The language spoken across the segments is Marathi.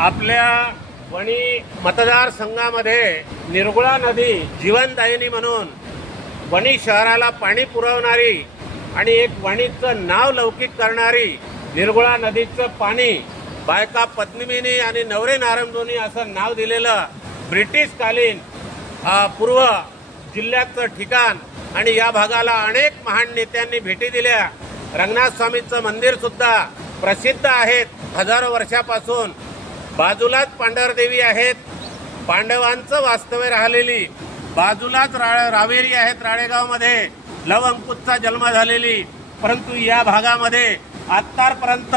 आपल्या वणी मतदारसंघामध्ये निर्गुणा नदी जीवनदायिनी म्हणून वणी शहराला पाणी पुरवणारी आणि एक वणीचं नाव लौकिक करणारी निर्गुणा नदीचं पाणी बायका पद्मिनी आणि नवरे नारंगोनी असं नाव दिलेलं ब्रिटिशकालीन पूर्व जिल्ह्याचं ठिकाण आणि या भागाला अनेक महान नेत्यांनी भेटी दिल्या। रंगनाथ स्वामीचं मंदिर सुद्धा प्रसिद्ध आहेत हजारो वर्षापासून। बाजूलाच पांढरदेवी आहेत, पांडवांचं वास्तव्य राहिलेली। बाजूलाच रावेरी आहेत राळेगावमध्ये, लव अंकुशचा जन्म झालेली। परंतु या भागामध्ये आतापर्यंत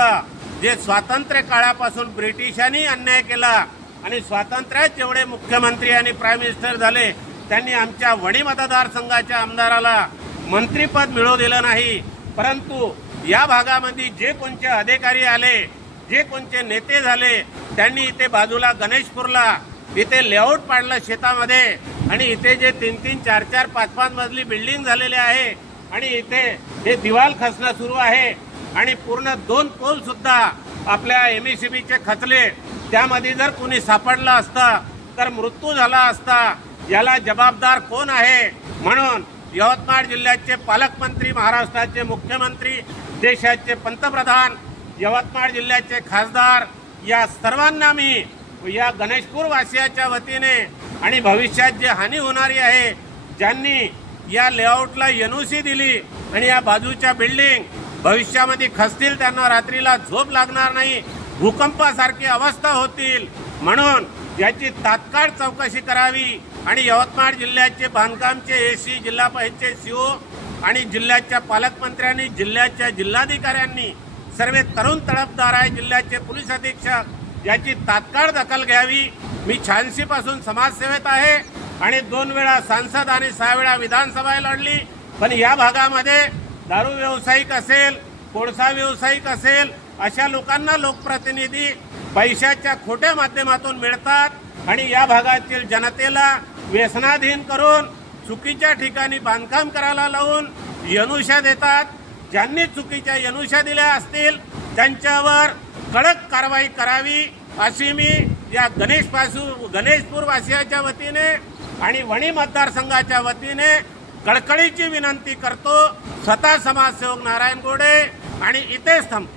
जे स्वातंत्र्य काळापासून ब्रिटिशांनी अन्याय केला आणि स्वातंत्र्यात जेवढे मुख्यमंत्री आणि प्राईम मिनिस्टर झाले त्यांनी आमच्या वणी मतदारसंघाच्या आमदाराला मंत्रीपद मिळवू दिलं नाही। परंतु या भागामध्ये जे कोणते अधिकारी आले, जे कोणते नेते झाले, त्यांनी इथे बाजूला गणेशपूरला इथे लेआउट पाडलं शेतामध्ये आणि इथे जे 3-3, 4-4, 5-5 मजली बिल्डिंग झालेले आहे आणि इथे हे दिवाल खचणं सुरू आहे आणि पूर्ण 2 पोल सुद्धा आपल्या एमएससीबीचे खचले। त्यामध्ये जर कोणी सापडला असता तर मृत्यू झाला असता। याला जबाबदार कोण आहे? म्हणून यवतमाळ जिल्ह्याचे पालकमंत्री, महाराष्ट्राचे मुख्यमंत्री, देशाचे पंतप्रधान, यवतमाळ जिल्ह्याचे खासदार या सर्वांना मी या गणेशपूर वासियाच्या वतीने आणि भविष्यात जे हानी होणारी आहे, ज्यांनी या लेआउटला एनओसी दिली आणि या बाजूच्या बिल्डिंग भविष्यामध्ये खचतील, त्यांना रात्रीला झोप लागणार नाही, भूकंपासारखी अवस्था होतील। म्हणून याची तात्काळ चौकशी करावी आणि यवतमाळ जिल्ह्याचे बांधकामचे एसी, जिल्हा परिषदेचे सीओ आणि जिल्ह्याच्या पालकमंत्र्यांनी, जिल्ह्याच्या जिल्हाधिकाऱ्यांनी, सर्व तरुण तडफदार आहे, जिल्ह्याचे पोलीस अधीक्षक याची तात्काळ दखल घ्यावी। मी 86 पासून समाजसेवेत आहे आणि 2 वेळा सांसद आणि 6 वेळा विधानसभा लढली। पण या भागामध्ये दारू व्यावसायिक असेल, कोळसा व्यावसायिक असेल, अशा लोकांना लोकप्रतिनिधी पैशाच्या खोट्या माध्यमातून मिळतात आणि या भागातील जनतेला व्यसनाधीन करून चुकीच्या ठिकाणी बांधकाम करायला लावून यनुषा देतात। ज्यांनी चुकीच्या यनुषा दिल्या असतील त्यांच्यावर कडक कारवाई करावी अशी मी या गणेशपूर वासियाच्या वतीने आणि वणी मतदारसंघाच्या वतीने कळकळीची विनंती करतो। स्वतः समाजसेवक नारायण गोडे आणि इथेच थांबतो।